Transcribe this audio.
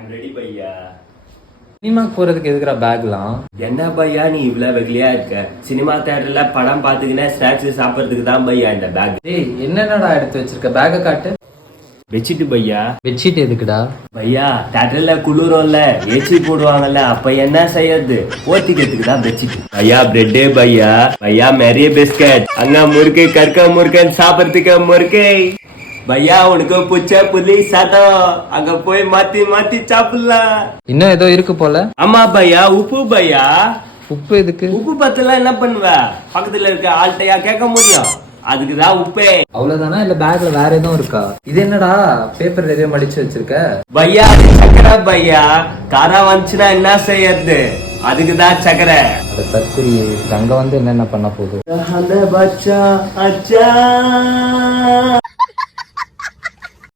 I'm ready பையா. சினிமாக்கு போறதுக்கு எதுக்குற பேக்லாம்? என்ன பையா நீ இவ்வளவு வெகுலியா இருக்க? சினிமா தியேட்டர்ல படம் பாத்துக்கினே ஸ்நாக்ஸ் சாப்பிடுறதுக்கு தான் பையா இந்த பேக். டேய் என்னடா எடுத்து வச்சிருக்க? பேக்க காட்டு. பெட்ஷீட் பையா. பெட்ஷீட் எதுக்குடா? பையா தியேட்டர்ல குளிரும்ல, ஏசி போடுவாங்கல்ல, அப்ப என்ன செய்யறது? போத்திக்கிறதுக்கு தான் பெட்ஷீட். பையா பிரெட்டே பையா. பையா நிறைய பிஸ்கட். அங்க முறுக்கு கற்க முறுக்கன் சாப்பிடுறதுக்கு முறுக்கை. பையா உனக்கு புச்ச புலி சாதம், அங்க போய் மாத்தி மாத்தி சாப்பிடலாம். இன்னும் ஏதோ இருக்கு போல. ஆமா பையா, உப்பு பையா. உப்பு எதுக்கு? உப்பு பத்தல என்ன பண்ணுவ? பக்கத்துல இருக்க ஆள்கிட்டயா கேட்க முடியும்? அதுக்குதான் உப்பே. அவ்வளவுதானா இல்ல பேக்ல வேற எதுவும் இருக்கா? இது என்னடா பேப்பர் எதையோ மடிச்சு வச்சிருக்க? பையா சக்கரை பையா. காரா வந்துச்சுன்னா என்ன செய்யறது? அதுக்குதான் சக்கரை. தக்குரி அங்க வந்து என்னென்ன பண்ண போகுது? பச்சா அச்சா